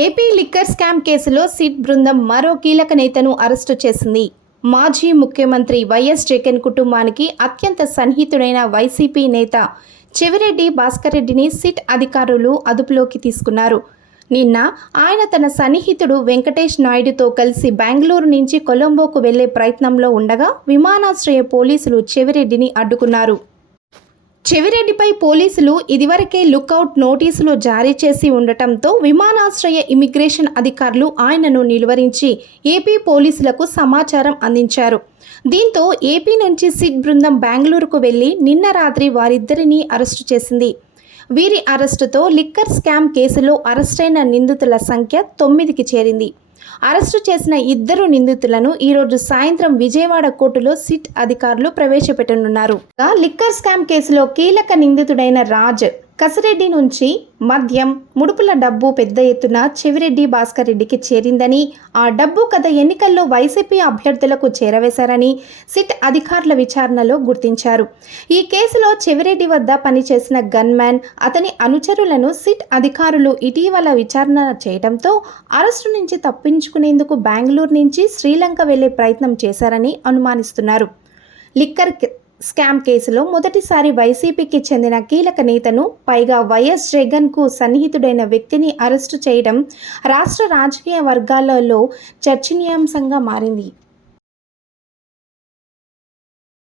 AP liquor scam కేసులో SIT బృందం మరో కీలక నేతను అరెస్టు చేసింది. మాజీ ముఖ్యమంత్రి వైఎస్ జగన్ కుటుంబానికి అత్యంత సన్నిహితుడైన వైసీపీ నేత చెవిరెడ్డి భాస్కర్ రెడ్డిని సిట్ అధికారులు అదుపులోకి తీసుకున్నారు. నిన్న ఆయన తన సన్నిహితుడు వెంకటేష్ నాయుడుతో కలిసి బెంగళూరు నుంచి కొలంబోకు వెళ్లే ప్రయత్నంలో ఉండగా విమానాశ్రయ పోలీసులు చెవిరెడ్డిని అడ్డుకున్నారు. చెవిరెడ్డిపై పోలీసులు ఇదివరకే లుకౌట్ నోటీసులు జారీ చేసి ఉండటంతో విమానాశ్రయ ఇమిగ్రేషన్ అధికారులు ఆయనను నిలువరించి ఏపీ పోలీసులకు సమాచారం అందించారు. దీంతో ఏపీ నుంచి సిట్ బృందం బెంగళూరుకు వెళ్లి నిన్న రాత్రి వారిద్దరినీ అరెస్టు చేసింది. వీరి అరెస్టుతో లిక్కర్ స్కామ్ కేసులో అరెస్టైన నిందితుల సంఖ్య 9కి చేరింది. అరెస్టు చేసిన ఇద్దరు నిందితులను ఈరోజు సాయంత్రం విజయవాడ కోర్టులో సిట్ అధికారులు ప్రవేశపెట్టనున్నారు. లిక్కర్ స్కామ్ కేసులో కీలక నిందితుడైన రాజ్ కసిరెడ్డి నుంచి మద్యం, ముడుపుల డబ్బు పెద్ద ఎత్తున చెవిరెడ్డి భాస్కర్ రెడ్డికి చేరిందని, ఆ డబ్బు కథ ఎన్నికల్లో వైసీపీ అభ్యర్థులకు చేరవేశారని సిట్ అధికారుల విచారణలో గుర్తించారు. ఈ కేసులో చెవిరెడ్డి వద్ద పనిచేసిన గన్మ్యాన్, అతని అనుచరులను సిట్ అధికారులు ఇటీవల విచారణ చేయడంతో అరెస్టు నుంచి తప్పించుకునేందుకు బెంగళూరు నుంచి శ్రీలంక వెళ్లే ప్రయత్నం చేశారని అనుమానిస్తున్నారు. లిక్కర్ స్కామ్ కేసులో మొదటిసారి వైసీపీకి చెందిన కీలక నేతను, పైగా వైఎస్ జగన్కు సన్నిహితుడైన వ్యక్తిని అరెస్టు చేయడం రాష్ట్ర రాజకీయ వర్గాలలో చర్చనీయాంశంగా మారింది.